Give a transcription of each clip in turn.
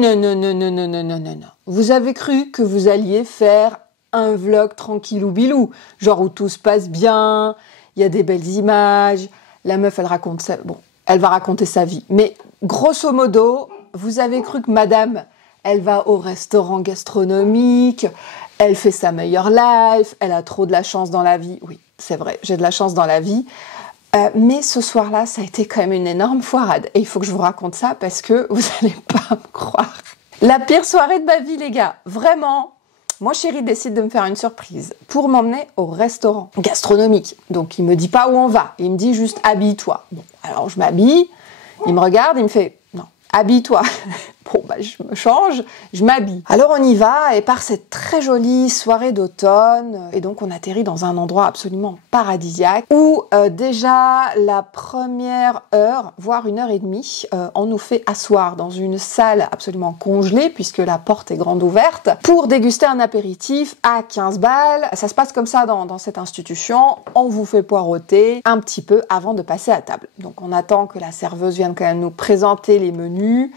non, non, non, non, non, non, non, non, non. Vous avez cru que vous alliez faire un vlog tranquillou bilou, genre où tout se passe bien, il y a des belles images, la meuf elle raconte ça, bon, elle va raconter sa vie. Mais grosso modo, vous avez cru que madame, elle va au restaurant gastronomique, elle fait sa meilleure life, elle a trop de la chance dans la vie. Oui, c'est vrai, j'ai de la chance dans la vie. Mais ce soir-là, ça a été quand même une énorme foirade. Et il faut que je vous raconte ça parce que vous allez pas me croire. La pire soirée de ma vie, les gars. Vraiment. Mon chéri décide de me faire une surprise pour m'emmener au restaurant gastronomique. Donc, il me dit pas où on va. Il me dit juste « habille-toi ». Bon, alors je m'habille. Il me regarde, il me fait « non, habille-toi ». Bon, bah, je me change, je m'habille. Alors on y va et part cette très jolie soirée d'automne. Et donc on atterrit dans un endroit absolument paradisiaque où déjà la première heure, voire 1h30, on nous fait asseoir dans une salle absolument congelée puisque la porte est grande ouverte pour déguster un apéritif à 15 balles. Ça se passe comme ça dans cette institution. On vous fait poireauter un petit peu avant de passer à table. Donc on attend que la serveuse vienne quand même nous présenter les menus.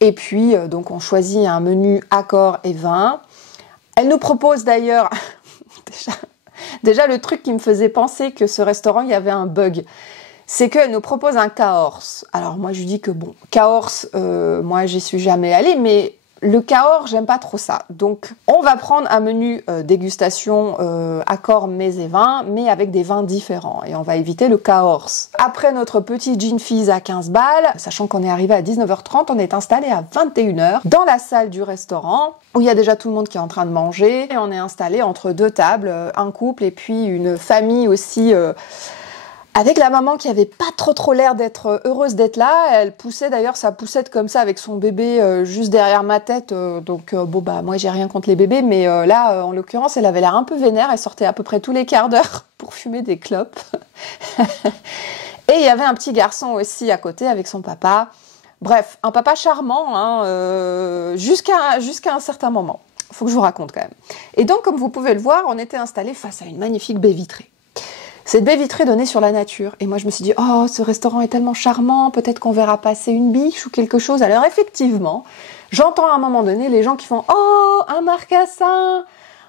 Et puis, donc, on choisit un menu accord et vin. Elle nous propose d'ailleurs, déjà le truc qui me faisait penser que ce restaurant, il y avait un bug, c'est qu'elle nous propose un Cahors. Alors moi, je lui dis que bon, Cahors, moi, j'y suis jamais allée, mais le Cahors, j'aime pas trop ça. Donc, on va prendre un menu dégustation accord mets et vins, mais avec des vins différents. Et on va éviter le Cahors. Après notre petit gin fizz à 15 balles, sachant qu'on est arrivé à 19h30, on est installé à 21h dans la salle du restaurant, où il y a déjà tout le monde qui est en train de manger. Et on est installé entre deux tables, un couple et puis une famille aussi... avec la maman qui avait pas trop l'air d'être heureuse d'être là. Elle poussait d'ailleurs sa poussette comme ça avec son bébé juste derrière ma tête. Donc bon bah moi j'ai rien contre les bébés, mais là en l'occurrence elle avait l'air un peu vénère. Elle sortait à peu près tous les quarts d'heure pour fumer des clopes. Et il y avait un petit garçon aussi à côté avec son papa. Bref, un papa charmant hein, jusqu'à un certain moment. Faut que je vous raconte quand même. Et donc comme vous pouvez le voir, on était installé face à une magnifique baie vitrée. Cette baie vitrée donnait sur la nature. Et moi, je me suis dit, oh, ce restaurant est tellement charmant, peut-être qu'on verra passer une biche ou quelque chose. Alors, effectivement, j'entends à un moment donné les gens qui font, oh, un marcassin,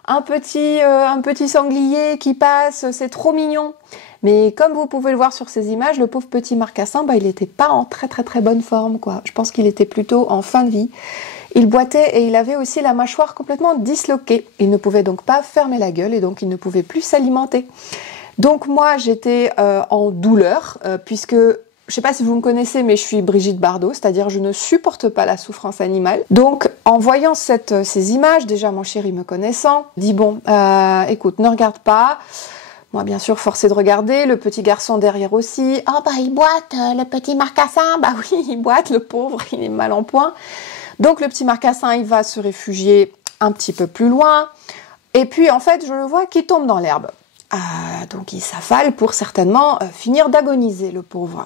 un petit sanglier qui passe, c'est trop mignon. Mais comme vous pouvez le voir sur ces images, le pauvre petit marcassin, bah, il n'était pas en très bonne forme, quoi. Je pense qu'il était plutôt en fin de vie. Il boitait et il avait aussi la mâchoire complètement disloquée. Il ne pouvait donc pas fermer la gueule et donc il ne pouvait plus s'alimenter. Donc moi, j'étais en douleur, puisque, je sais pas si vous me connaissez, mais je suis Brigitte Bardot, c'est-à-dire je ne supporte pas la souffrance animale. Donc, en voyant ces images, déjà mon chéri me connaissant, dit bon, écoute, ne regarde pas. Moi, bien sûr, forcé de regarder, le petit garçon derrière aussi. Oh bah il boite, le petit marcassin, bah oui, il boite, le pauvre, il est mal en point. Donc le petit marcassin, il va se réfugier un petit peu plus loin. Et puis, en fait, je le vois qui tombe dans l'herbe. Donc il s'affale pour certainement finir d'agoniser, le pauvre.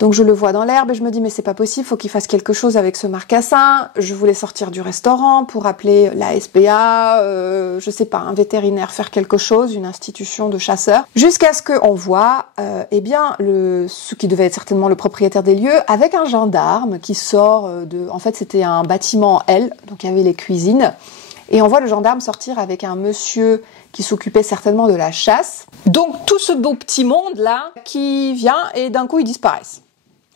Donc je le vois dans l'herbe et je me dis mais c'est pas possible, faut qu'il fasse quelque chose avec ce marcassin. Je voulais sortir du restaurant pour appeler la SPA, je sais pas, un vétérinaire, faire quelque chose, une institution de chasseurs, jusqu'à ce qu'on voit eh bien ce qui devait être certainement le propriétaire des lieux avec un gendarme qui sort en fait c'était un bâtiment L, donc il y avait les cuisines. Et on voit le gendarme sortir avec un monsieur qui s'occupait certainement de la chasse. Donc tout ce beau petit monde-là qui vient et d'un coup ils disparaissent.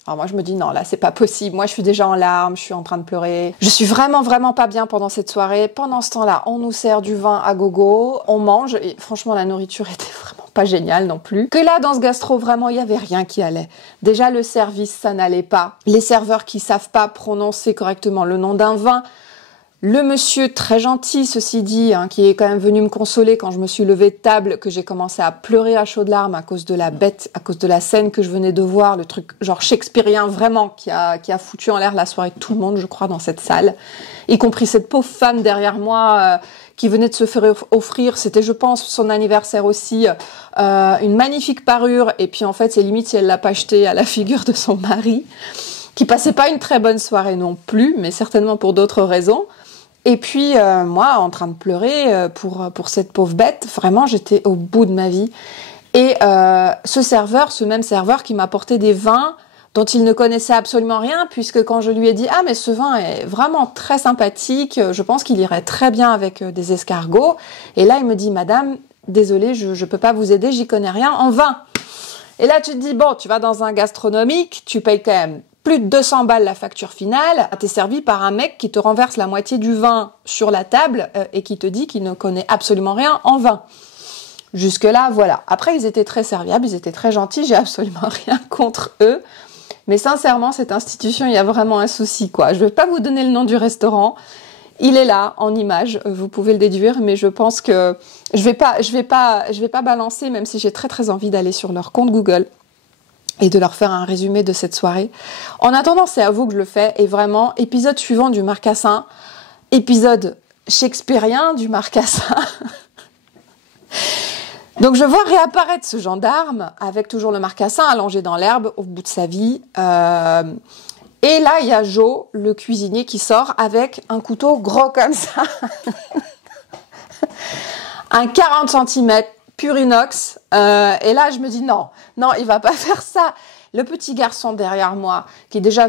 Alors moi je me dis non là c'est pas possible, moi je suis déjà en larmes, je suis en train de pleurer. Je suis vraiment pas bien pendant cette soirée. Pendant ce temps-là on nous sert du vin à gogo, on mange et franchement la nourriture était vraiment pas géniale non plus. Que là dans ce gastro vraiment il y avait rien qui allait. Déjà le service ça n'allait pas. Les serveurs qui savent pas prononcer correctement le nom d'un vin. Le monsieur très gentil, ceci dit, hein, qui est quand même venu me consoler quand je me suis levée de table, que j'ai commencé à pleurer à chaudes larmes à cause de la bête, à cause de la scène que je venais de voir, le truc genre shakespearien vraiment qui a foutu en l'air la soirée de tout le monde, je crois, dans cette salle, y compris cette pauvre femme derrière moi qui venait de se faire offrir, c'était je pense son anniversaire aussi, une magnifique parure, et puis en fait c'est limite si elle l'a pas acheté à la figure de son mari, qui passait pas une très bonne soirée non plus, mais certainement pour d'autres raisons. Et puis moi, en train de pleurer pour cette pauvre bête, vraiment, j'étais au bout de ma vie. Et ce même serveur qui m'apportait des vins, dont il ne connaissait absolument rien, puisque quand je lui ai dit « Ah, mais ce vin est vraiment très sympathique, je pense qu'il irait très bien avec des escargots », et là il me dit « Madame, désolée, je peux pas vous aider, j'y connais rien en vin ». Et là tu te dis « Bon, tu vas dans un gastronomique, tu payes quand même plus de 200 balles la facture finale, t'es servi par un mec qui te renverse la moitié du vin sur la table et qui te dit qu'il ne connaît absolument rien en vin ». Jusque-là, voilà. Après, ils étaient très serviables, ils étaient très gentils, j'ai absolument rien contre eux. Mais sincèrement, cette institution, il y a vraiment un souci, quoi. Je vais pas vous donner le nom du restaurant. Il est là, en image, vous pouvez le déduire, mais je pense que je vais pas balancer, même si j'ai très très envie d'aller sur leur compte Google et de leur faire un résumé de cette soirée. En attendant, c'est à vous que je le fais, et vraiment, épisode suivant du marcassin, épisode shakespearien du marcassin. Donc je vois réapparaître ce gendarme avec toujours le marcassin allongé dans l'herbe au bout de sa vie. Et là, il y a Joe, le cuisinier, qui sort avec un couteau gros comme ça. Un 40 cm, pur inox. Et là, je me dis non, il va pas faire ça. Le petit garçon derrière moi, qui déjà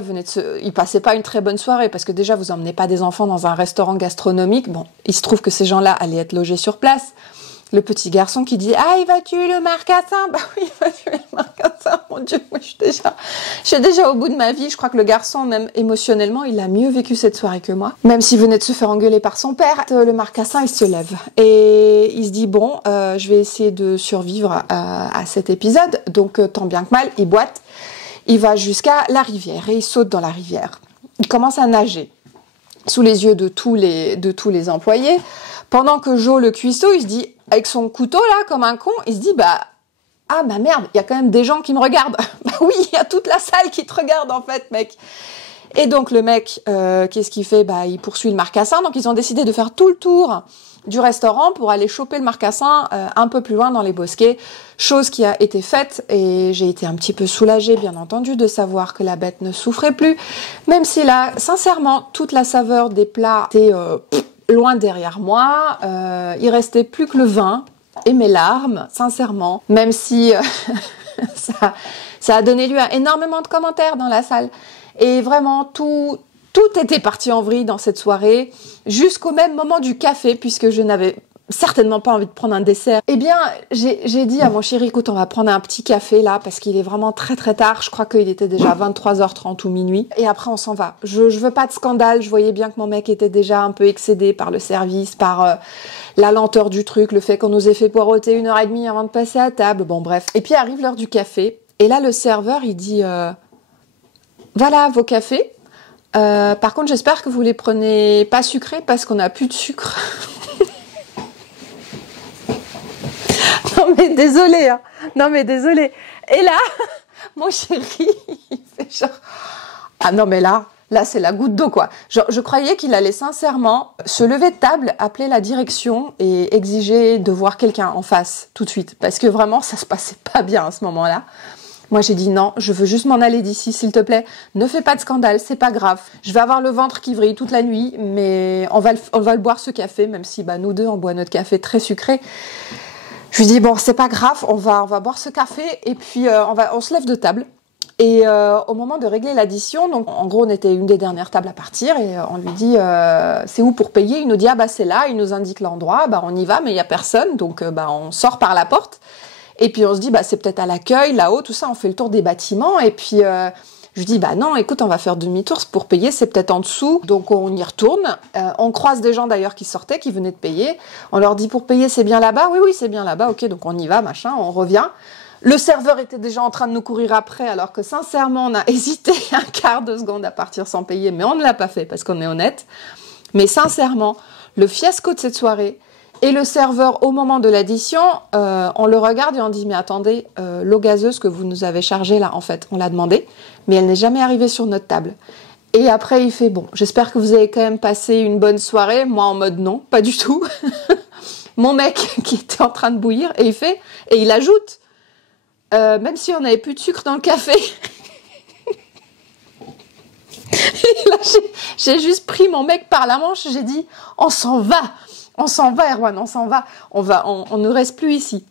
il passait pas une très bonne soirée, parce que déjà, vous emmenez pas des enfants dans un restaurant gastronomique. Bon, il se trouve que ces gens-là allaient être logés sur place. Le petit garçon qui dit « Ah, il va tuer le marcassin !» Bah oui, il va tuer le marcassin, mon Dieu, moi je suis déjà au bout de ma vie. Je crois que le garçon, même émotionnellement, il a mieux vécu cette soirée que moi. Même s'il venait de se faire engueuler par son père, le marcassin, il se lève. Et il se dit « Bon, je vais essayer de survivre à cet épisode. » Donc, tant bien que mal, il boite. Il va jusqu'à la rivière et il saute dans la rivière. Il commence à nager sous les yeux de tous les employés. Pendant que Joe, le cuistot, il se dit, avec son couteau là, comme un con, il se dit, ah bah merde, il y a quand même des gens qui me regardent. Bah oui, il y a toute la salle qui te regarde en fait, mec. Et donc le mec, qu'est-ce qu'il fait ? Bah il poursuit le marcassin, donc ils ont décidé de faire tout le tour du restaurant pour aller choper le marcassin un peu plus loin dans les bosquets, chose qui a été faite, et j'ai été un petit peu soulagée, bien entendu, de savoir que la bête ne souffrait plus, même si là, sincèrement, toute la saveur des plats était loin derrière moi, il restait plus que le vin et mes larmes, sincèrement, même si ça a donné lieu à énormément de commentaires dans la salle. Et vraiment, tout était parti en vrille dans cette soirée, jusqu'au même moment du café, puisque je n'avais certainement pas envie de prendre un dessert. Eh bien, j'ai dit à mon chéri, écoute, on va prendre un petit café là, parce qu'il est vraiment très très tard. Je crois qu'il était déjà 23h30 ou minuit. Et après, on s'en va. Je veux pas de scandale. Je voyais bien que mon mec était déjà un peu excédé par le service, par la lenteur du truc, le fait qu'on nous ait fait poireauter 1h30 avant de passer à table. Bon, bref. Et puis arrive l'heure du café. Et là, le serveur, il dit, voilà vos cafés. Par contre, j'espère que vous les prenez pas sucrés parce qu'on n'a plus de sucre. Non mais désolé, hein. Non mais désolé. Et là, mon chéri, il fait genre, ah non mais là c'est la goutte d'eau quoi. Genre, je croyais qu'il allait sincèrement se lever de table, appeler la direction et exiger de voir quelqu'un en face tout de suite, parce que vraiment ça se passait pas bien à ce moment-là. Moi j'ai dit non, je veux juste m'en aller d'ici, s'il te plaît. Ne fais pas de scandale, c'est pas grave. Je vais avoir le ventre qui vrille toute la nuit, mais on va le boire ce café, même si nous deux on boit notre café très sucré. Je lui dis bon c'est pas grave, on va boire ce café et puis on se lève de table. Et au moment de régler l'addition, donc en gros on était une des dernières tables à partir et on lui dit c'est où pour payer ? Il nous dit ah c'est là, il nous indique l'endroit, on y va mais il y a personne, donc on sort par la porte. Et puis on se dit c'est peut-être à l'accueil là-haut, tout ça, on fait le tour des bâtiments et puis je lui dis non écoute on va faire demi-tour pour payer, c'est peut-être en dessous, donc on y retourne. On croise des gens d'ailleurs qui sortaient, qui venaient de payer. On leur dit pour payer c'est bien là-bas, oui c'est bien là-bas, ok donc on y va machin, on revient. Le serveur était déjà en train de nous courir après, alors que sincèrement, on a hésité un quart de seconde à partir sans payer, mais on ne l'a pas fait parce qu'on est honnête. Mais sincèrement, le fiasco de cette soirée et le serveur au moment de l'addition, on le regarde et on dit « Mais attendez, l'eau gazeuse que vous nous avez chargée là, en fait, on l'a demandé, mais elle n'est jamais arrivée sur notre table. » Et après, il fait « Bon, j'espère que vous avez quand même passé une bonne soirée. » Moi, en mode « Non, pas du tout. » Mon mec qui était en train de bouillir, et il ajoute même si on n'avait plus de sucre dans le café. Et là, j'ai juste pris mon mec par la manche, j'ai dit on s'en va Erwan, on s'en va, on ne reste plus ici.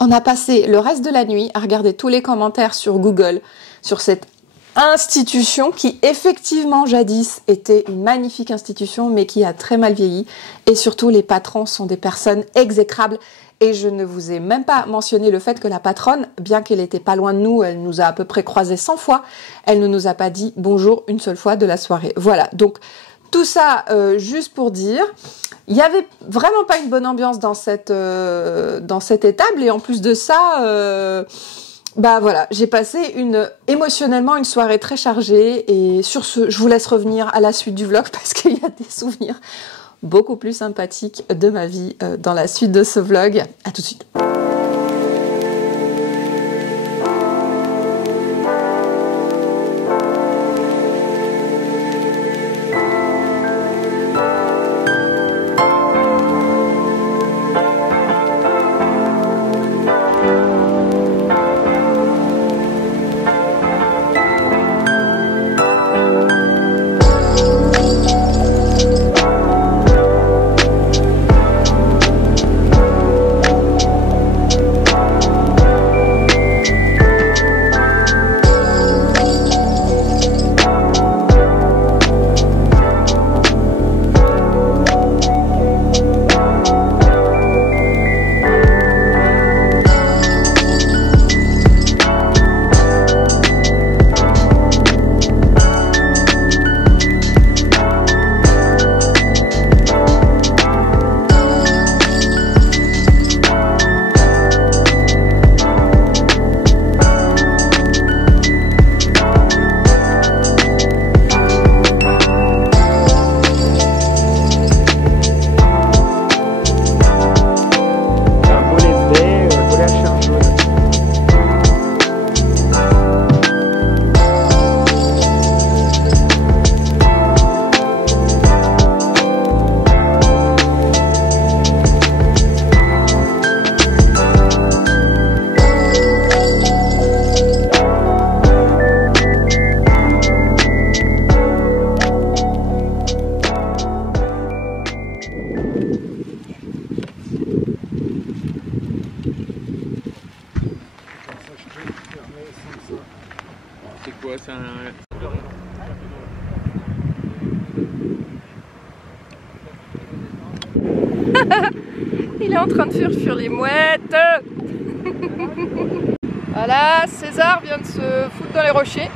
On a passé le reste de la nuit à regarder tous les commentaires sur Google sur cette institution qui effectivement jadis était une magnifique institution mais qui a très mal vieilli et surtout les patrons sont des personnes exécrables et je ne vous ai même pas mentionné le fait que la patronne, bien qu'elle était pas loin de nous, elle nous a à peu près croisés 100 fois, elle ne nous a pas dit bonjour une seule fois de la soirée. Voilà, donc tout ça juste pour dire, il y avait vraiment pas une bonne ambiance dans cette étable et en plus de ça... bah voilà, j'ai passé émotionnellement une soirée très chargée et sur ce, je vous laisse revenir à la suite du vlog parce qu'il y a des souvenirs beaucoup plus sympathiques de ma vie dans la suite de ce vlog. À tout de suite. C'est quoi? C'est un... Il est en train de fuir sur les mouettes. Voilà, César vient de se foutre dans les rochers.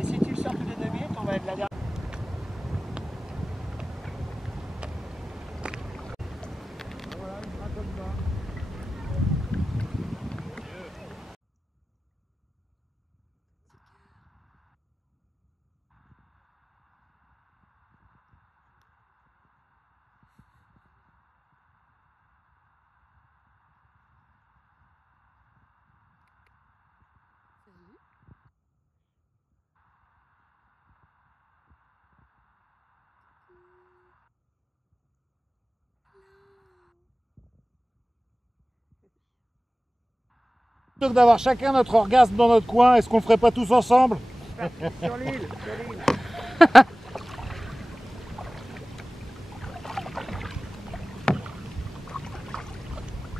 Si tu le sors tous les 2 minutes, on va être la dernière. Voilà, il sera comme ça. Plutôt que d'avoir chacun notre orgasme dans notre coin, est-ce qu'on le ferait pas tous ensemble? Sur l'île, sur l'île.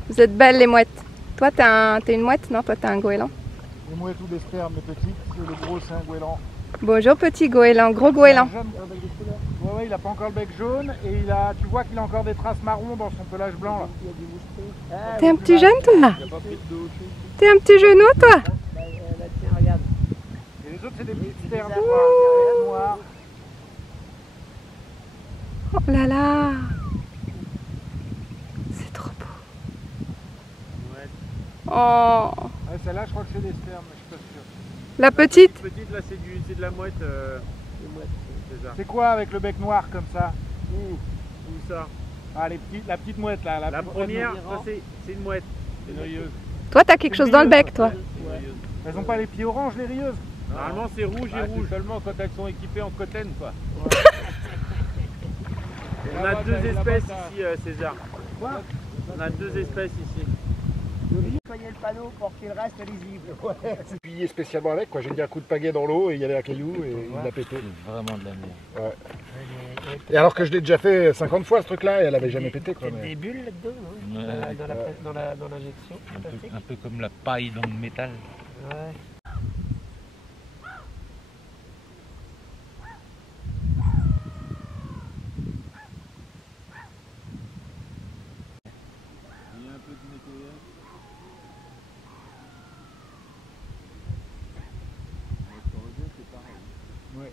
Vous êtes belles les mouettes. Toi t'es une mouette? Non, toi t'es un goéland. Les mouettes ou des spermes, les petites, le gros c'est un goéland. Bonjour petit goéland, gros goéland. Ouais, il a pas encore le bec jaune et il a, tu vois qu'il a encore des traces marron dans son pelage blanc là. T'es un petit jeune toi? T'es un petit genou toi? Et les autres c'est des petites spermes noirs. Oh là là, c'est trop beau. Oh, Ouais, celle-là je crois que c'est des spermes, mais je suis pas sûr. la petite? Petite là c'est de la mouette. C'est ça. C'est quoi avec le bec noir comme ça? Où ça? Ah, la petite mouette là. La plus première, proche de- ça c'est une mouette. C'est une rieuse. Toi t'as quelque chose dans le bec toi? Elles ont pas les pieds orange les rieuses? Normalement c'est rouge et rouge. Seulement quand elles sont équipées en cotten quoi. On a deux espèces ici, César. Quoi? On a 2 espèces ici. Soignez le panneau pour qu'il reste lisible. Ouais, c'est plié spécialement avec, quoi. J'ai mis un coup de pagaie dans l'eau et il y avait un caillou et il l'a pété. C'est vraiment de la merde. Ouais. Et alors que je l'ai déjà fait 50 fois ce truc-là et elle avait jamais pété, quoi. Il y a des bulles là-dedans, non Ouais, dans l'injection. un peu comme la paille dans le métal. Ouais. Il y a un peu de nettoyage. C'est pareil. Ouais.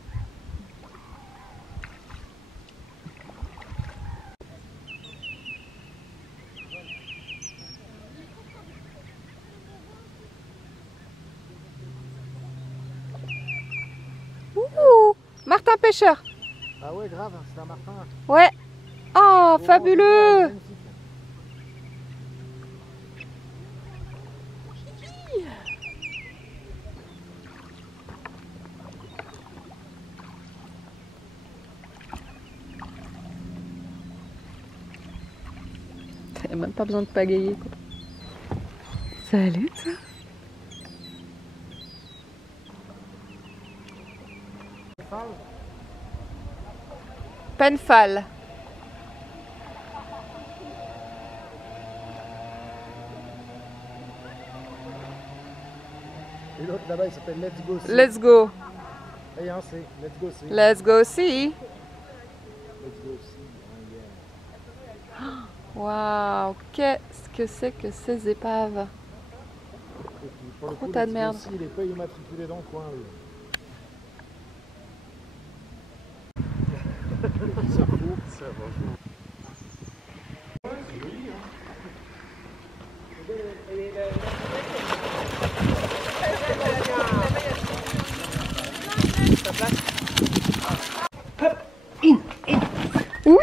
Ouh, Martin pêcheur. Ah ouais, grave, c'est un martin. Ouais. Oh, fabuleux. T'as même pas besoin de pagayer, quoi. Salut, toi. Penfal. Et l'autre là-bas il s'appelle Let's Go See. Let's go. Et un c'est Let's Go See. Let's go see. Let's Go See. Waouh, qu'est-ce que c'est que ces épaves? Et puis, pour le Trop coup, tas de Let's Go merde. See, il est pas immatriculé dans le coin. Lui. Ça fout. Ça va. Oui.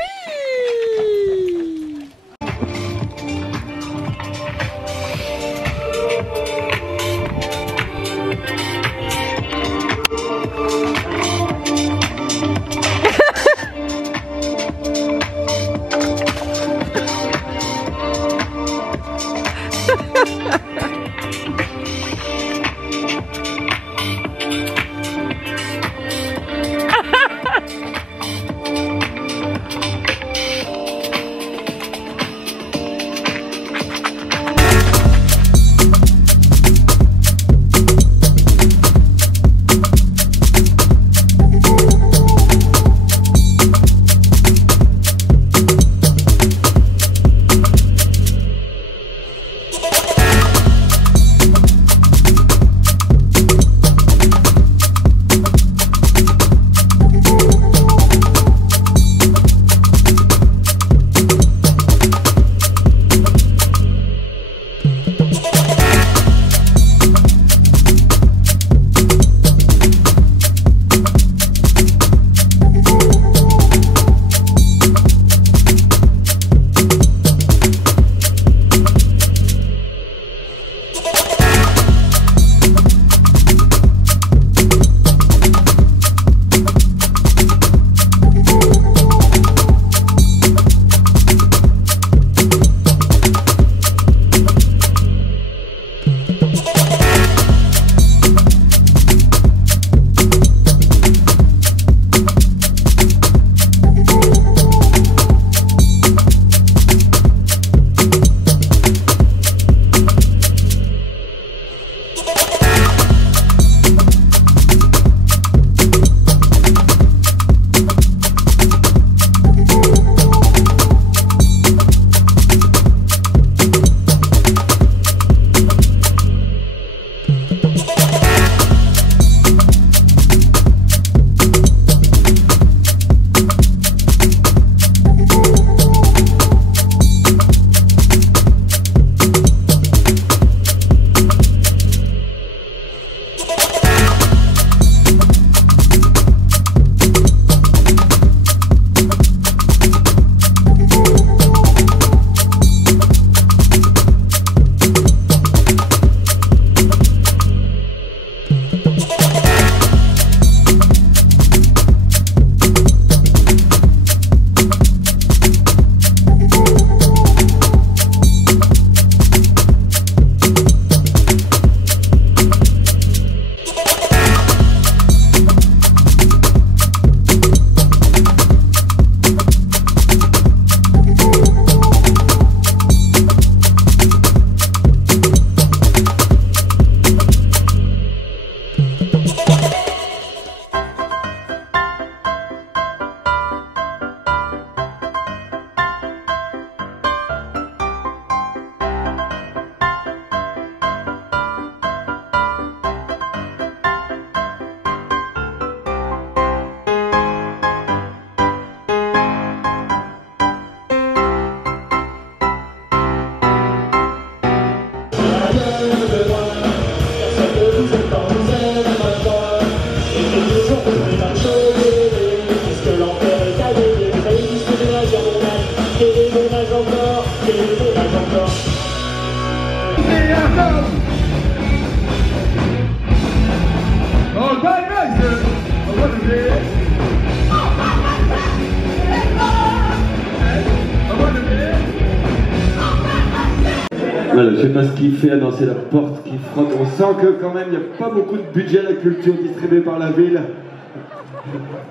Voilà, je sais pas ce qu'il fait, non, c'est la porte qui frotte. On sent que quand même, il n'y a pas beaucoup de budget à la culture distribué par la ville.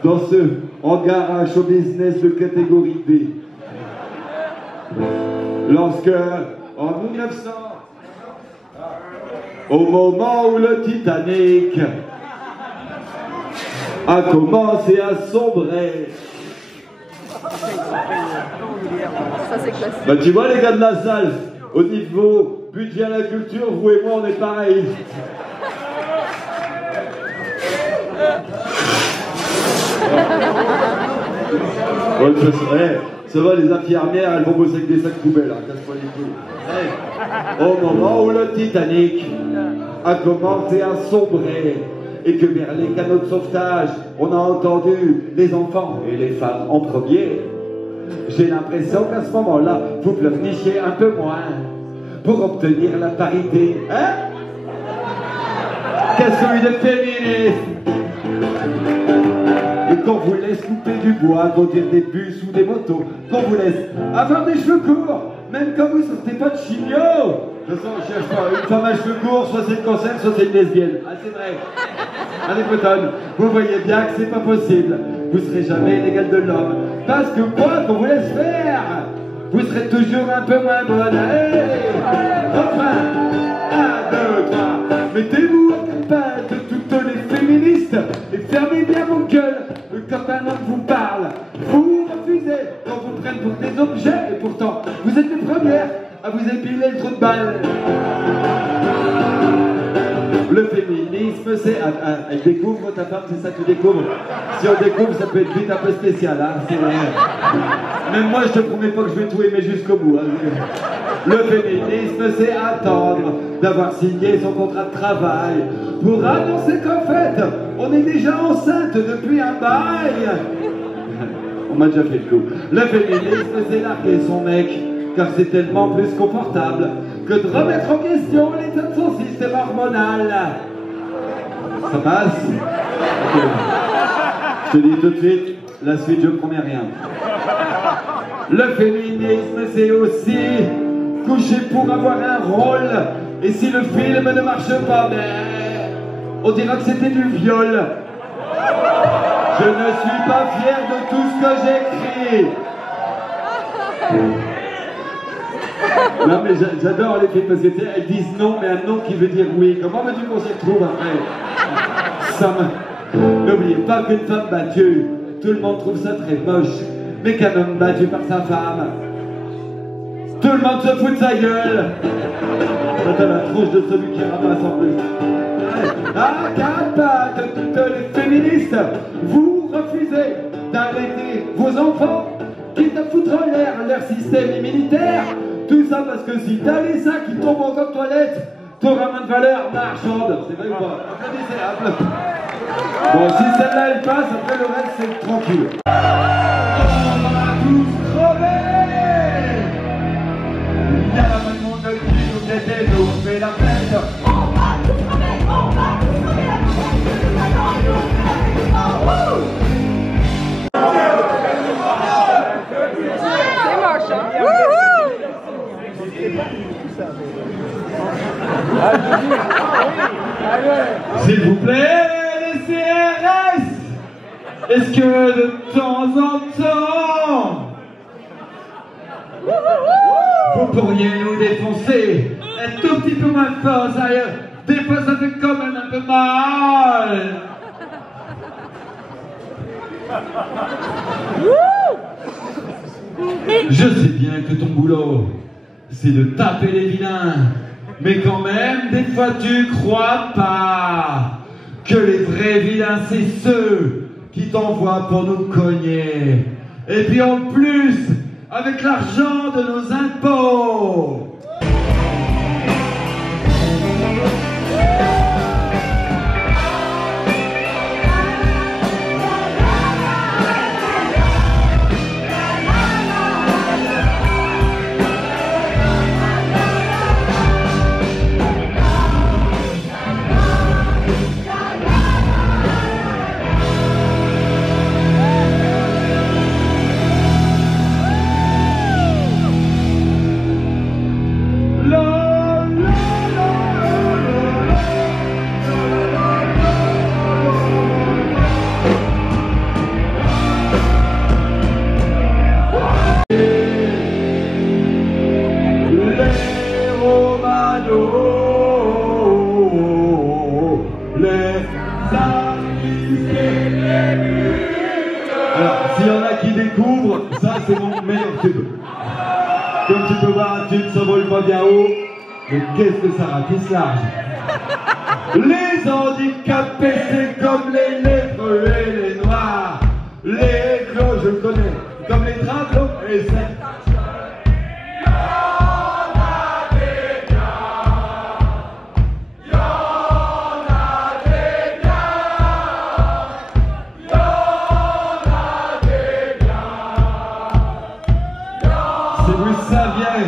Dans ce hangar à show business de catégorie B. Lorsque, en 1900, au moment où le Titanic a commencé à sombrer, Ça, c'est classique. bah, tu vois les gars de la salle, au niveau budget à la culture, vous et moi on est pareil. Ouais, ça va, les infirmières, elles vont bosser avec des sacs poubelles, hein, casse-toi les couilles. Au moment où le Titanic a commencé à sombrer et que vers les canaux de sauvetage, on a entendu les enfants et les femmes en premier, j'ai l'impression qu'à ce moment-là, vous pleurnichiez un peu moins pour obtenir la parité. Hein? Qu'est-ce que de féministe? Et qu'on vous laisse couper du bois, conduire des bus ou des motos, qu'on vous laisse avoir des cheveux courts, même quand vous sortez pas de chignon. De toute façon, on cherche pas une femme à cheveux courts, soit c'est une cancer, soit c'est une lesbienne. Ah, c'est vrai. Allez, Bretonne, vous voyez bien que c'est pas possible. Vous serez jamais l'égal de l'homme. Parce que quoi qu'on vous laisse faire, vous serez toujours un peu moins bonne. Hey, enfin, 1, 2, 3, mettez-vous à quatre pattes, toutes les féministes, et fermez bien vos gueules quand un homme vous parle. Vous refusez qu'on vous prenne pour des objets, et pourtant, vous êtes les premières à vous épiler le trou de balle. Le féminisme, c'est... elle découvre ta femme, c'est ça que tu découvres. Si on découvre, ça peut être vite un peu spécial. Hein, même moi, je te promets pas que je vais tout aimer jusqu'au bout. Hein. Le féminisme, c'est attendre d'avoir signé son contrat de travail pour annoncer qu'en fait, on est déjà enceinte depuis un bail. On m'a déjà fait le coup. Le féminisme, c'est larguer son mec, car c'est tellement plus confortable que de remettre en question l'état de son système hormonal. Ça passe? Okay. Je te dis tout de suite, la suite je promets rien. Le féminisme c'est aussi coucher pour avoir un rôle, et si le film ne marche pas, ben, on dira que c'était du viol. Je ne suis pas fier de tout ce que j'écris. Non mais j'adore les filles parce que elles disent non mais un non qui veut dire oui. Comment veux-tu qu'on s'y retrouve après? N'oubliez pas qu'une femme battue, tout le monde trouve ça très moche, mais qu'un homme battu par sa femme, tout le monde se fout de sa gueule. T'as la tronche de celui qui ramasse en plus. À quatre pattes, toutes les féministes, vous refusez d'arrêter vos enfants, quitte à foutre en l'air leur système immunitaire. Tout ça parce que si t'as les seins qui tombent en comme toilette, t'auras moins de valeur marchande. C'est vrai ou pas? Applaudissez, applaudissez. Bon, si celle-là elle passe, après le reste c'est tranquille. On va tous crever. Il y a pas de monde qui nous guette, nous on fait la fête. On va tous crever, on va tous crever la C'est moche, hein? S'il vous plaît, les CRS, est-ce que de temps en temps, vous pourriez nous défoncer un tout petit peu moins fort, sérieux? Des fois ça fait quand même un peu mal. Je sais bien que ton boulot, c'est de taper les vilains. Mais quand même, des fois tu crois pas que les vrais vilains, c'est ceux qui t'envoient pour nous cogner. Et puis en plus, avec l'argent de nos impôts. les Romano, les artistes et les buts. Alors, s'il y en a qui découvrent, ça c'est mon meilleur tube. Comme tu peux voir, un tube s'envole pas bien haut, mais qu'est-ce que ça ratisse large. Les handicapés, c'est comme les lépreux et les noirs. Les cloches, je le connais, comme les travelots et les cerfs. Si vous saviez.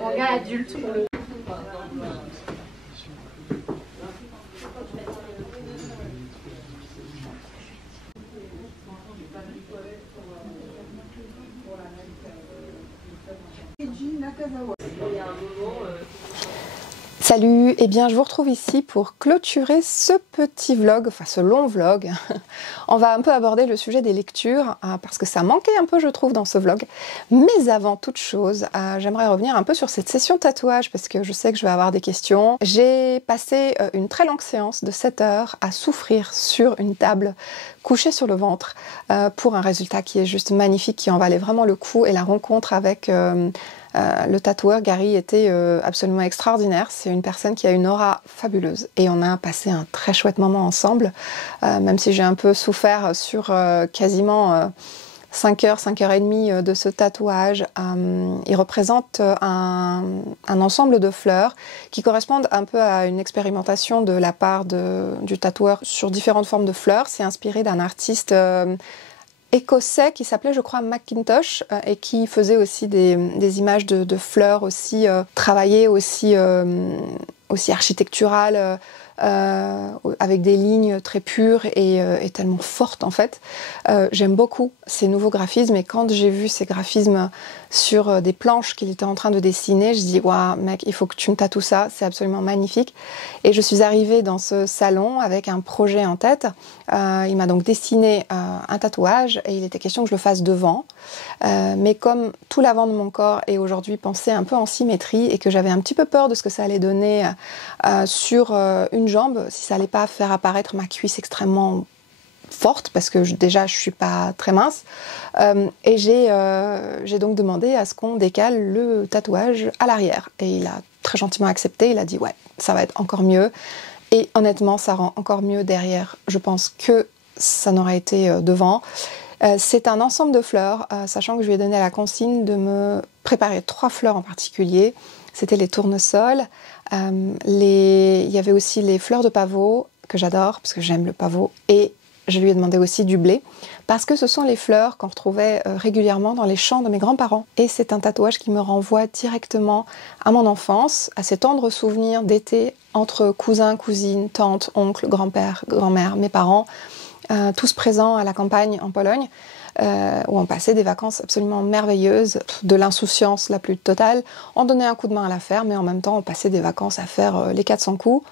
Manga adulte pour le Salut, eh bien je vous retrouve ici pour clôturer ce petit vlog, enfin ce long vlog. On va un peu aborder le sujet des lectures, parce que ça manquait un peu je trouve dans ce vlog. Mais avant toute chose, j'aimerais revenir un peu sur cette session tatouage, parce que je sais que je vais avoir des questions. J'ai passé une très longue séance de 7 heures à souffrir sur une table, couchée sur le ventre, pour un résultat qui est juste magnifique, qui en valait vraiment le coup, et la rencontre avec... le tatoueur Gary était absolument extraordinaire. C'est une personne qui a une aura fabuleuse et on a passé un très chouette moment ensemble, même si j'ai un peu souffert sur quasiment 5 heures, 5 heures et demie de ce tatouage. Il représente un ensemble de fleurs qui correspondent un peu à une expérimentation de la part du tatoueur sur différentes formes de fleurs. C'est inspiré d'un artiste écossais qui s'appelait je crois Mackintosh et qui faisait aussi des images de fleurs aussi travaillées, aussi architecturales, avec des lignes très pures et tellement fortes en fait. J'aime beaucoup ces nouveaux graphismes et quand j'ai vu ces graphismes sur des planches qu'il était en train de dessiner, je dis waouh mec, il faut que tu me tatoues ça, c'est absolument magnifique. Et je suis arrivée dans ce salon avec un projet en tête. Il m'a donc dessiné un tatouage et il était question que je le fasse devant. Mais comme tout l'avant de mon corps est aujourd'hui pensé un peu en symétrie et que j'avais un petit peu peur de ce que ça allait donner sur une jambe, si ça allait pas faire apparaître ma cuisse extrêmement forte, parce que déjà je suis pas très mince, et j'ai donc demandé à ce qu'on décale le tatouage à l'arrière. Et il a très gentiment accepté, il a dit ouais, ça va être encore mieux. Et honnêtement, ça rend encore mieux derrière. Je pense que ça n'aurait été devant. C'est un ensemble de fleurs, sachant que je lui ai donné la consigne de me préparer 3 fleurs en particulier. C'était les tournesols, il y avait aussi les fleurs de pavot, que j'adore, parce que j'aime le pavot, et je lui ai demandé aussi du blé, parce que ce sont les fleurs qu'on retrouvait régulièrement dans les champs de mes grands-parents. Et c'est un tatouage qui me renvoie directement à mon enfance, à ces tendres souvenirs d'été entre cousins, cousines, tantes, oncles, grands-pères, grand-mères, mes parents, tous présents à la campagne en Pologne, où on passait des vacances absolument merveilleuses, de l'insouciance la plus totale. On donnait un coup de main à la ferme, mais en même temps on passait des vacances à faire les 400 coups.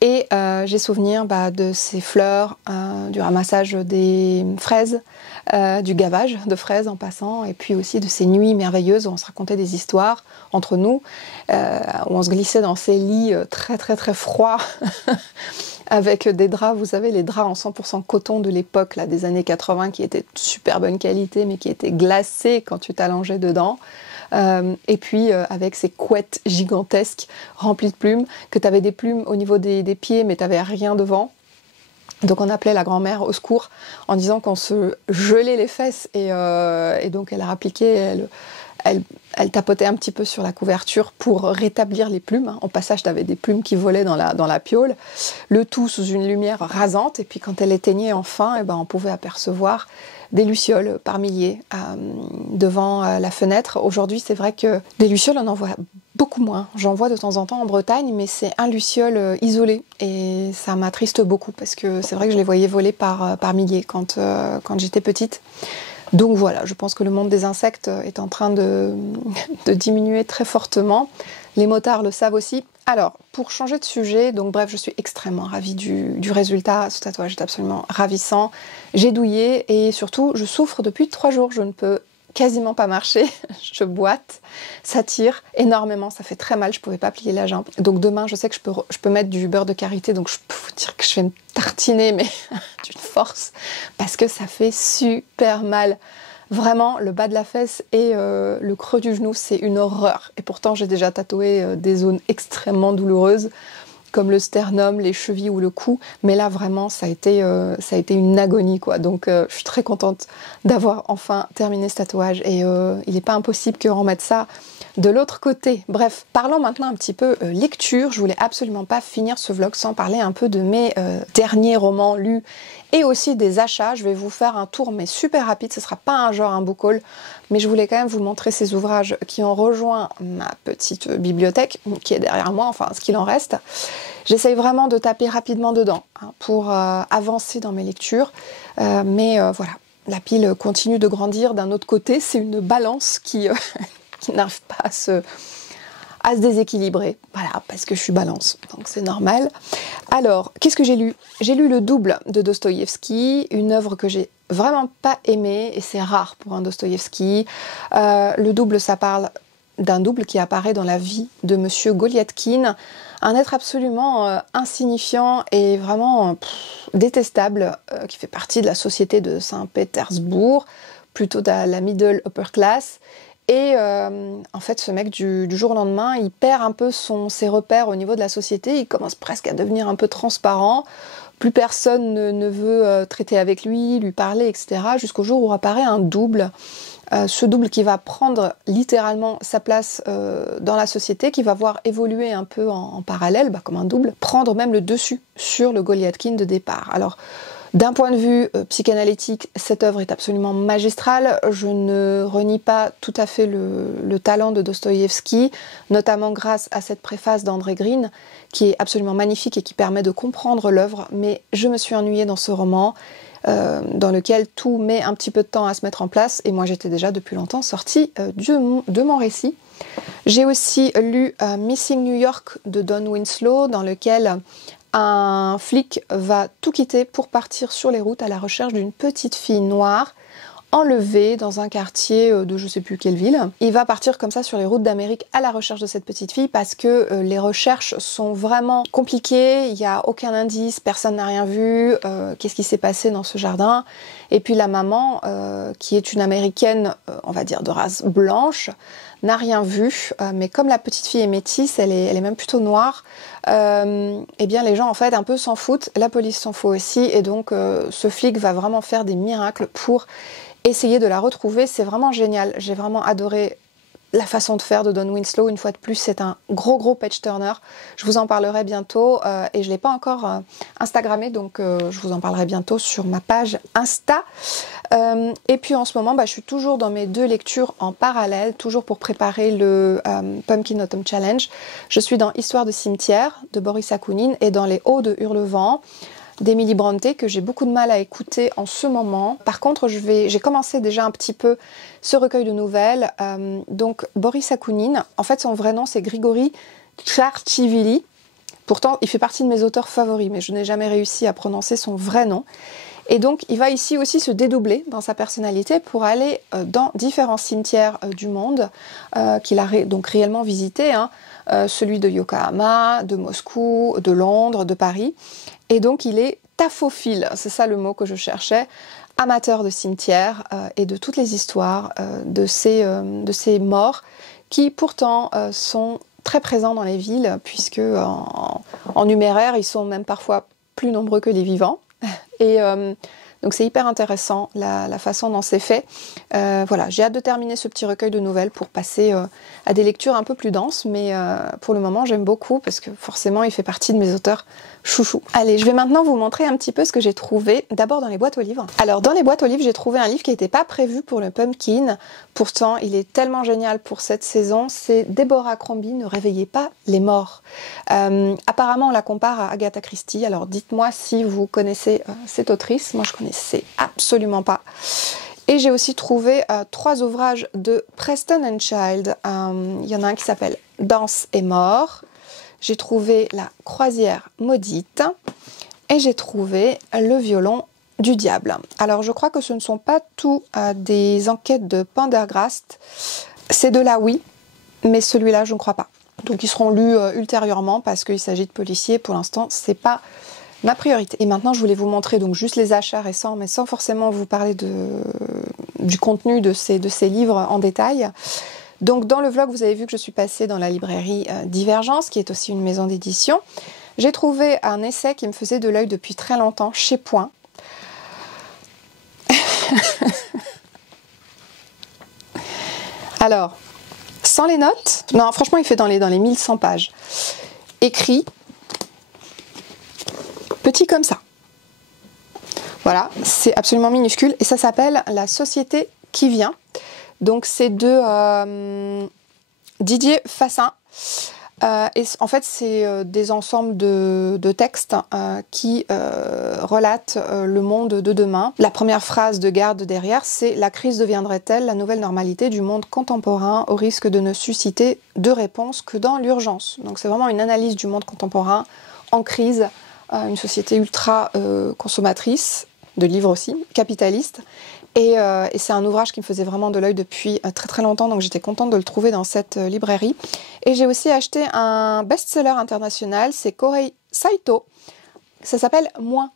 Et j'ai souvenir de ces fleurs, du ramassage des fraises, du gavage de fraises en passant, et puis aussi de ces nuits merveilleuses où on se racontait des histoires entre nous, où on se glissait dans ces lits très très très froids, avec des draps, vous savez, les draps en 100% coton de l'époque, là, des années 80, qui étaient de super bonne qualité, mais qui étaient glacés quand tu t'allongeais dedans. Et puis avec ces couettes gigantesques remplies de plumes, que tu avais des plumes au niveau des pieds, mais tu n'avais rien devant. Donc on appelait la grand-mère au secours en disant qu'on se gelait les fesses, et donc elle a appliqué, elle tapotait un petit peu sur la couverture pour rétablir les plumes. Au passage, tu avais des plumes qui volaient dans la piaule, le tout sous une lumière rasante, et puis quand elle éteignait enfin, on pouvait apercevoir des lucioles par milliers devant la fenêtre. Aujourd'hui, c'est vrai que des lucioles, on en voit beaucoup moins. J'en vois de temps en temps en Bretagne, mais c'est un luciole isolé et ça m'attriste beaucoup parce que c'est vrai que je les voyais voler par milliers quand j'étais petite. Donc voilà, je pense que le monde des insectes est en train de diminuer très fortement. Les motards le savent aussi. Alors, pour changer de sujet, donc bref, je suis extrêmement ravie du résultat. Ce tatouage est absolument ravissant. J'ai douillé et surtout, je souffre depuis 3 jours. Je ne peux quasiment pas marcher. Je boite, ça tire énormément, ça fait très mal. Je ne pouvais pas plier la jambe. Donc demain, je sais que je peux mettre du beurre de karité. Donc je peux vous dire que je vais me tartiner, mais d'une force, parce que ça fait super mal. Vraiment, le bas de la fesse et le creux du genou, c'est une horreur. Et pourtant, j'ai déjà tatoué des zones extrêmement douloureuses, comme le sternum, les chevilles ou le cou. Mais là, vraiment, ça a été une agonie, quoi. Donc, je suis très contente d'avoir enfin terminé ce tatouage. Et il n'est pas impossible qu'on remette ça de l'autre côté. Bref, parlons maintenant un petit peu lecture. Je voulais absolument pas finir ce vlog sans parler un peu de mes derniers romans lus et aussi des achats. Je vais vous faire un tour, mais super rapide. Ce sera pas un book haul, mais je voulais quand même vous montrer ces ouvrages qui ont rejoint ma petite bibliothèque, qui est derrière moi, enfin ce qu'il en reste. J'essaye vraiment de taper rapidement dedans pour avancer dans mes lectures, mais voilà, la pile continue de grandir. D'un autre côté, c'est une balance qui n'arrive pas à se déséquilibrer, voilà, parce que je suis balance, donc c'est normal. Alors, qu'est-ce que j'ai lu? J'ai lu Le Double de Dostoïevski, une œuvre que j'ai vraiment pas aimée, et c'est rare pour un Dostoïevski. Le Double, ça parle d'un double qui apparaît dans la vie de Monsieur Goliathkin, un être absolument insignifiant et vraiment détestable, qui fait partie de la société de Saint-Pétersbourg, plutôt de la middle upper class. Et en fait, ce mec, du jour au lendemain, il perd un peu ses repères au niveau de la société. Il commence presque à devenir un peu transparent. Plus personne ne veut traiter avec lui, lui parler, etc. Jusqu'au jour où apparaît un double. Ce double qui va prendre littéralement sa place dans la société, qui va voir évoluer un peu en parallèle, comme un double, prendre même le dessus sur le Goliathkin de départ. Alors, d'un point de vue psychanalytique, cette œuvre est absolument magistrale. Je ne renie pas tout à fait le talent de Dostoïevski, notamment grâce à cette préface d'André Green, qui est absolument magnifique et qui permet de comprendre l'œuvre. Mais je me suis ennuyée dans ce roman, dans lequel tout met un petit peu de temps à se mettre en place. Et moi, j'étais déjà depuis longtemps sortie de mon récit. J'ai aussi lu Missing New York de Don Winslow, dans lequel un flic va tout quitter pour partir sur les routes à la recherche d'une petite fille noire enlevée dans un quartier de je sais plus quelle ville. Il va partir comme ça sur les routes d'Amérique à la recherche de cette petite fille parce que les recherches sont vraiment compliquées, il n'y a aucun indice, personne n'a rien vu, qu'est-ce qui s'est passé dans ce jardin. Et puis la maman, qui est une américaine, on va dire de race blanche, n'a rien vu, mais comme la petite fille est métisse, elle est même plutôt noire, eh bien les gens en fait un peu s'en foutent, la police s'en fout aussi, et donc ce flic va vraiment faire des miracles pour essayer de la retrouver. C'est vraiment génial, j'ai vraiment adoré la façon de faire de Don Winslow. Une fois de plus, c'est un gros page turner. Je vous en parlerai bientôt et je ne l'ai pas encore Instagrammé, donc je vous en parlerai bientôt sur ma page Insta. Et puis en ce moment, je suis toujours dans mes 2 lectures en parallèle, toujours pour préparer le Pumpkin Autumn Challenge. Je suis dans Histoire de cimetière de Boris Akounine et dans Les Hauts de Hurlevent d'Emily Brontë, que j'ai beaucoup de mal à écouter en ce moment. Par contre, j'ai commencé déjà un petit peu ce recueil de nouvelles. Donc, Boris Akounine, en fait, son vrai nom, c'est Grigori Tcharchivili. Pourtant, il fait partie de mes auteurs favoris, mais je n'ai jamais réussi à prononcer son vrai nom. Et donc, il va ici aussi se dédoubler dans sa personnalité pour aller dans différents cimetières du monde qu'il a donc réellement visités, celui de Yokohama, de Moscou, de Londres, de Paris. Et donc, il est taphophile, c'est ça le mot que je cherchais, amateur de cimetières et de toutes les histoires de ces morts qui pourtant sont très présents dans les villes, puisque en numéraire, ils sont même parfois plus nombreux que les vivants. Et Donc c'est hyper intéressant la façon dont c'est fait. Voilà, j'ai hâte de terminer ce petit recueil de nouvelles pour passer à des lectures un peu plus denses, mais pour le moment j'aime beaucoup parce que forcément il fait partie de mes auteurs chouchous. Allez, je vais maintenant vous montrer un petit peu ce que j'ai trouvé d'abord dans les boîtes aux livres. Alors dans les boîtes aux livres, j'ai trouvé un livre qui n'était pas prévu pour le Pumpkin, pourtant il est tellement génial pour cette saison, c'est Deborah Crombie, Ne réveillez pas les morts. Apparemment on la compare à Agatha Christie, alors dites-moi si vous connaissez cette autrice, moi je connaissais absolument pas. Et j'ai aussi trouvé 3 ouvrages de Preston and Child. Il y en a un qui s'appelle Danse et mort. J'ai trouvé La croisière maudite. Et j'ai trouvé Le violon du diable. Alors je crois que ce ne sont pas tous des enquêtes de Pendergrast. Ces deux-là oui, mais celui-là je ne crois pas. Donc ils seront lus ultérieurement parce qu'il s'agit de policiers. Pour l'instant, c'est pas ma priorité. Et maintenant, je voulais vous montrer donc juste les achats récents, mais sans forcément vous parler du contenu de ces livres en détail. Donc dans le vlog, vous avez vu que je suis passée dans la librairie Divergence, qui est aussi une maison d'édition. J'ai trouvé un essai qui me faisait de l'œil depuis très longtemps, chez Point. Alors, sans les notes, non franchement il fait dans les 1100 pages. Écrit, petit comme ça. Voilà, c'est absolument minuscule et ça s'appelle La société qui vient. Donc c'est de Didier Fassin. Et en fait c'est des ensembles de textes qui relatent le monde de demain. La première phrase de garde derrière, c'est « La crise deviendrait-elle la nouvelle normalité du monde contemporain au risque de ne susciter de réponse que dans l'urgence ?» Donc c'est vraiment une analyse du monde contemporain en crise, une société ultra consommatrice, de livres aussi, capitaliste. Et c'est un ouvrage qui me faisait vraiment de l'œil depuis très très longtemps, donc j'étais contente de le trouver dans cette librairie. Et j'ai aussi acheté un best-seller international, c'est Korei Saito. Ça s'appelle « Moins »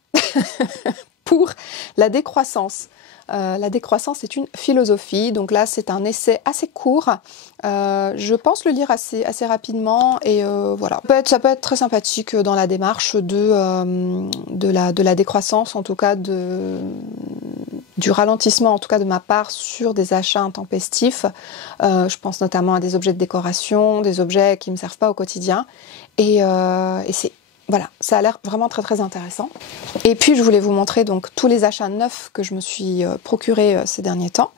pour la décroissance. La décroissance est une philosophie, donc là c'est un essai assez court. Je pense le lire assez rapidement et voilà. Ça peut être très sympathique dans la démarche de la décroissance, en tout cas du ralentissement, en tout cas de ma part, sur des achats intempestifs. Je pense notamment à des objets de décoration, des objets qui ne me servent pas au quotidien. Et c'est voilà, ça a l'air vraiment très très intéressant. Et puis je voulais vous montrer donc tous les achats neufs que je me suis procurés ces derniers temps.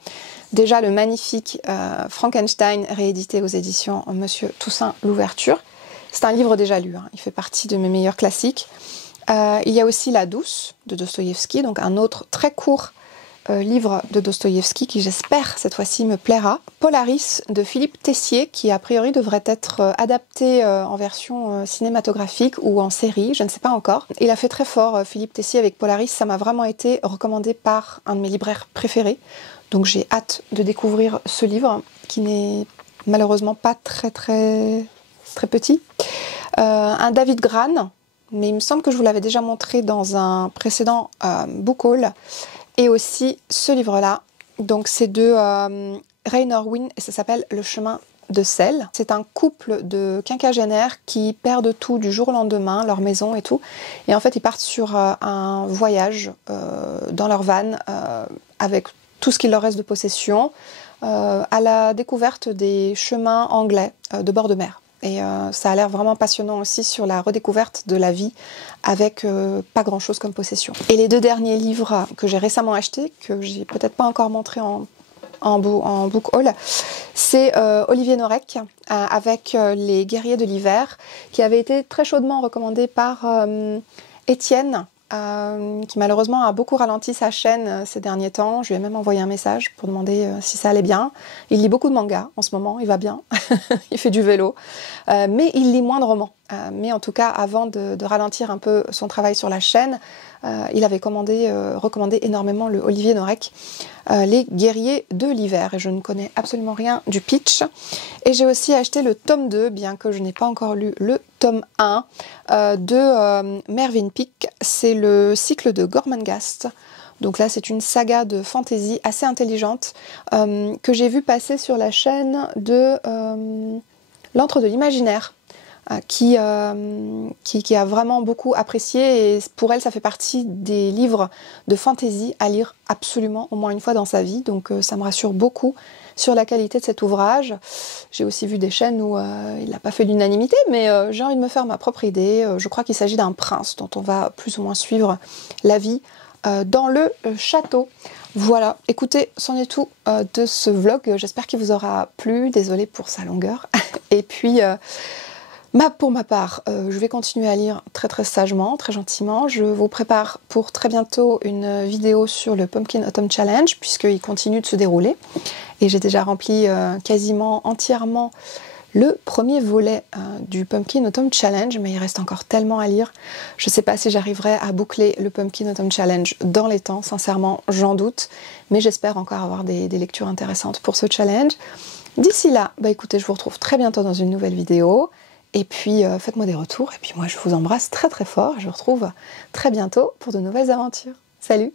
Déjà le magnifique Frankenstein réédité aux éditions Monsieur Toussaint Louverture. C'est un livre déjà lu, hein, il fait partie de mes meilleurs classiques. Il y a aussi La Douce de Dostoïevski, donc un autre très court livre de Dostoïevski qui j'espère cette fois-ci me plaira. Polaris de Philippe Tessier qui a priori devrait être adapté en version cinématographique ou en série, je ne sais pas encore. Il a fait très fort Philippe Tessier avec Polaris, ça m'a vraiment été recommandé par un de mes libraires préférés. Donc j'ai hâte de découvrir ce livre qui n'est malheureusement pas très petit. Un David Gran, mais il me semble que je vous l'avais déjà montré dans un précédent book haul. Et aussi ce livre-là, donc c'est de Raynor Winn et ça s'appelle Le chemin de sel. C'est un couple de quinquagénaires qui perdent tout du jour au lendemain, leur maison et tout. Et en fait, ils partent sur un voyage dans leur van avec tout ce qu'il leur reste de possession à la découverte des chemins anglais de bord de mer. Et ça a l'air vraiment passionnant aussi sur la redécouverte de la vie avec pas grand chose comme possession. Et les 2 derniers livres que j'ai récemment achetés, que j'ai peut-être pas encore montré en book haul, c'est Olivier Norek avec Les guerriers de l'hiver, qui avait été très chaudement recommandé par Étienne, qui malheureusement a beaucoup ralenti sa chaîne ces derniers temps. Je lui ai même envoyé un message pour demander si ça allait bien. Il lit beaucoup de mangas en ce moment, il va bien, il fait du vélo, mais il lit moins de romans. Mais en tout cas, avant de ralentir un peu son travail sur la chaîne, il avait recommandé énormément le Olivier Norek, Les guerriers de l'hiver. Et je ne connais absolument rien du pitch. Et j'ai aussi acheté le tome 2, bien que je n'ai pas encore lu le tome 1, de Mervyn Peake. C'est le cycle de Gormenghast. Donc là, c'est une saga de fantasy assez intelligente que j'ai vu passer sur la chaîne de l'Antre de l'Imaginaire. qui a vraiment beaucoup apprécié, et pour elle ça fait partie des livres de fantasy à lire absolument au moins une fois dans sa vie, donc ça me rassure beaucoup sur la qualité de cet ouvrage. J'ai aussi vu des chaînes où il n'a pas fait l'unanimité, mais j'ai envie de me faire ma propre idée. Je crois qu'il s'agit d'un prince dont on va plus ou moins suivre la vie dans le château. Voilà, écoutez, c'en est tout de ce vlog. J'espère qu'il vous aura plu. Désolée pour sa longueur. Et puis, pour ma part, je vais continuer à lire très très sagement, très gentiment. Je vous prépare pour très bientôt une vidéo sur le Pumpkin Autumn Challenge, puisqu'il continue de se dérouler. Et j'ai déjà rempli quasiment entièrement le premier volet du Pumpkin Autumn Challenge, mais il reste encore tellement à lire. Je ne sais pas si j'arriverai à boucler le Pumpkin Autumn Challenge dans les temps, sincèrement, j'en doute. Mais j'espère encore avoir des lectures intéressantes pour ce challenge. D'ici là, bah écoutez, je vous retrouve très bientôt dans une nouvelle vidéo. Et puis, faites-moi des retours. Et puis moi, je vous embrasse très très fort. Je vous retrouve très bientôt pour de nouvelles aventures. Salut!